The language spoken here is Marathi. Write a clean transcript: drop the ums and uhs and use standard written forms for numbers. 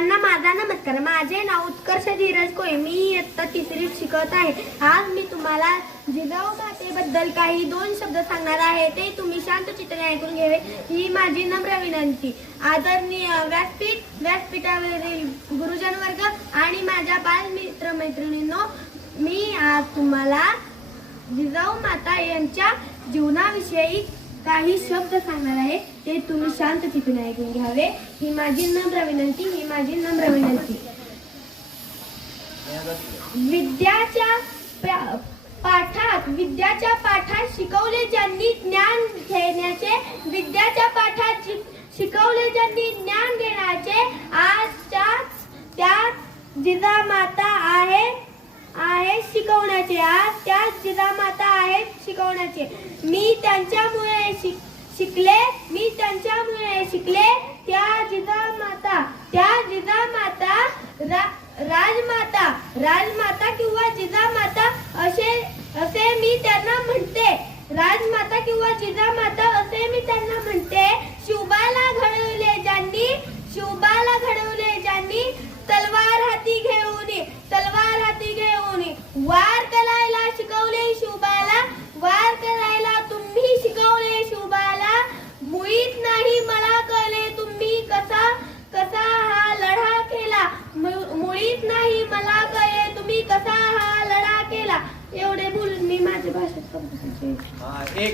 सर्वांना माझा नमस्कार. माझे नाव उत्कर्ष धीरज कोळे. मी इयत्ता तिसरीत शिकत आहे. आज मी तुम्हाला जिजाऊ मातेबद्दल काही दोन शब्द सांगणार आहे. ते तुम्ही शांत चित्ताने ऐकून घ्यावे ही माझी नम्र विनंती. आदरणीय व्यासपीठावरील गुरुजन वर्ग आणि माझ्या बालमित्र मैत्रिणींनो, मी आज तुम्हाला जिजाऊ माता यांच्या जीवनाविषयी काही शब्द सांगणार आहे. ते तुम्ही शांत चित्ताने ऐकून घ्यावे ही माझी नम्र विनंती. विद्याच्या पाठात शिकवले ज्यांनी ज्ञान घेण्याचे, विद्याच्या पाठात शिकवले ज्यांनी ज्ञान घेण्याचे, आजच्या त्यात जिजामाता आहे शिकवण्याचे. आज त्या जिजामाता आहेत शिकवण्याचे. मी त्यांच्यामुळे शिकले. त्या जिजामाता राजमाता किंवा जिजामाता असे मी त्यांना म्हणते. राजमाता किंवा जिजामाता असे मी त्यांना म्हणते. शिवबाला घडवले ज्यांनी तलवार हाती घेऊन वार करायला शिकवले. वार करायला तुम्ही शिकवले. शिवबाला मुळीच नाही मला कळले तुम्ही कसा हा लढा केला. मुळीच नाही मला कळले तुम्ही कसा हा लढा केला. एवढे बोलून मी माझ्या भाषेत संपवते.